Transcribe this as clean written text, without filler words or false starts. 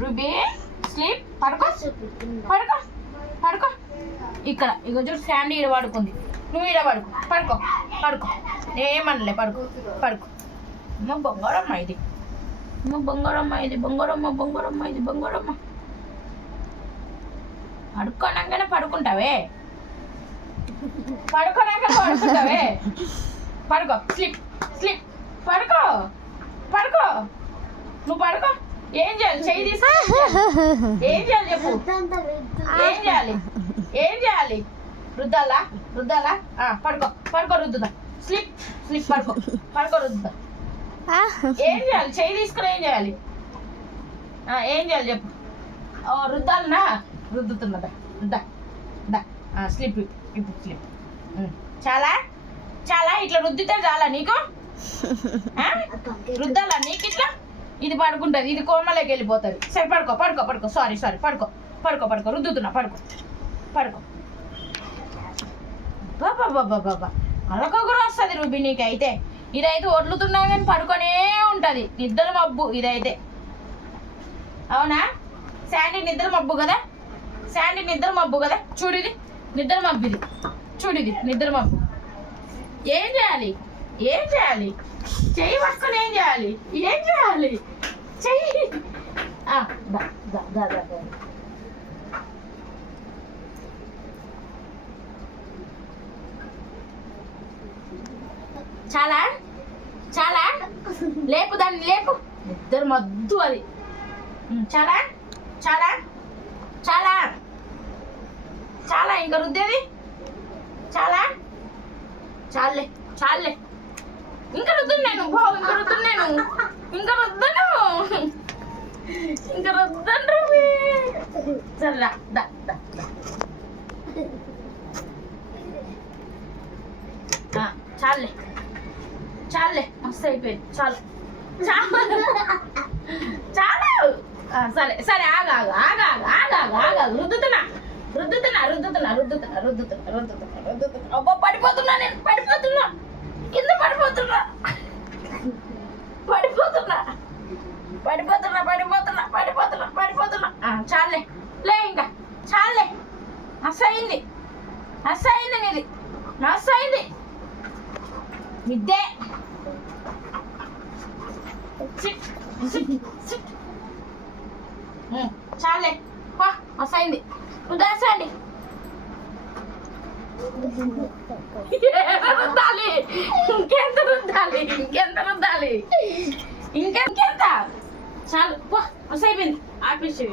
Ruby sleep. పడుకో పడుకో పడుకో. ఇక్కడ ఇక చూడు శాండీ ఈడ పడుకుంది, నువ్వు ఈడ పడుకో. పడుకో పడుకో, ఏమనలే. పడుకో పడుకో. అమ్మ బంగారమ్మ ఇది, అమ్మ బంగారమ్మ ఇది, బంగారమ్మ బంగారమ్మ ఇది, బంగారమ్మ. పడుకోనాకనే పడుకుంటావే, పడుకోనాక పడుకుంటావే. పడుకో స్లీప్ స్లీప్. పడుకో పడుకో, నువ్వు పడుకో. ఏం చేయాలి? చెయ్యి తీసుకో. ఏం చేయాలి చెప్పు? ఏం చేయాలి? ఏం చేయాలి? రుద్దాలా? రుద్దాలా? పడుకో పడుకో, రుద్దుదా. Sleep sleep. పడుకో పడుకో, రుద్దుదా. ఏం చేయాలి? చెయ్యి తీసుకుని ఏం చేయాలి? ఏం చేయాలి చెప్పు? రుద్దాలనా? రుద్దుతున్నదా? దా దా. స్లీప్. ఇప్పుడు స్లీప్. చాలా చాలా ఇట్లా రుద్దితే చాలా నీకు? రుద్దాలా నీకు ఇట్లా? ఇది పడుకుంటుంది, ఇది కోమలోకి వెళ్ళిపోతుంది. సరే పడుకో పడుకో పడుకో. Sorry sorry. పడుకో పడుకో పడుకో, రుద్దుతున్నా. పడుకో పడుకో. బాబా బాబా బాబా, అలకొకరు వస్తుంది రూబీ నీకైతే. ఇదైతే వడ్లుతున్నా కానీ పడుకొనే ఉంటుంది. నిద్ర మబ్బు ఇదైతే. అవునా శాండీ? నిద్ర మబ్బు కదా శాండీ, నిద్ర మబ్బు కదా. చూడిది నిద్ర మబ్బు, ఇది చూడిది నిద్ర మబ్బు. ఏం చేయాలి? ఏం చేయాలి? చెయ్యి పట్టుకొని ఏం చేయాలి? ఏం చేయాలి? చెయ్యి. చాలా చాలా, లేపు దాన్ని, లేపు. ఇద్దరు మద్దు అది. చాలా చాలా చాలా చాలా. ఇంకా రుద్దేది చాలా. చాలే చాలే, ఇంకా రుద్దును నేను. బాబు ఇంకా రుద్దును నేను, ఇంకా రుద్దను, ఇంకా రుద్దను రవి. సరే రా, దా దా. చాలే చాలే, మస్తు అయిపోయింది. చాలు చాలు. సరే సరే, ఆగాగు ఆగాగు ఆగాగు ఆగాగు. రుద్దుతున్నా రుద్దుతున్నా రుద్దుతున్నా రుద్దుతున్నా రుద్దుతున్నా రుద్దుతున్నా రుద్దుతున్నా. అబ్బా పడిపోతున్నా నేను, పడిపోతున్నా కింద, పడిపోతున్నా పడిపోతున్నా పడిపోతున్నా పడిపోతున్నా పడిపోతున్నా పడిపోతున్నా. చాలే లే, ఇంకా చాలే. మస్తు అయింది, మస్తు అయింది నీది, మస్తు అయింది మిద్దే. చాలే మస్తు అయింది. రుద్దాసండి. రుద్దాలి, ఇంకెంత రుద్దాలి? ఇంకెంత రుద్దాలి? ఇంకెంత? చాలు మస్తు అయిపోయింది. ఆపేసి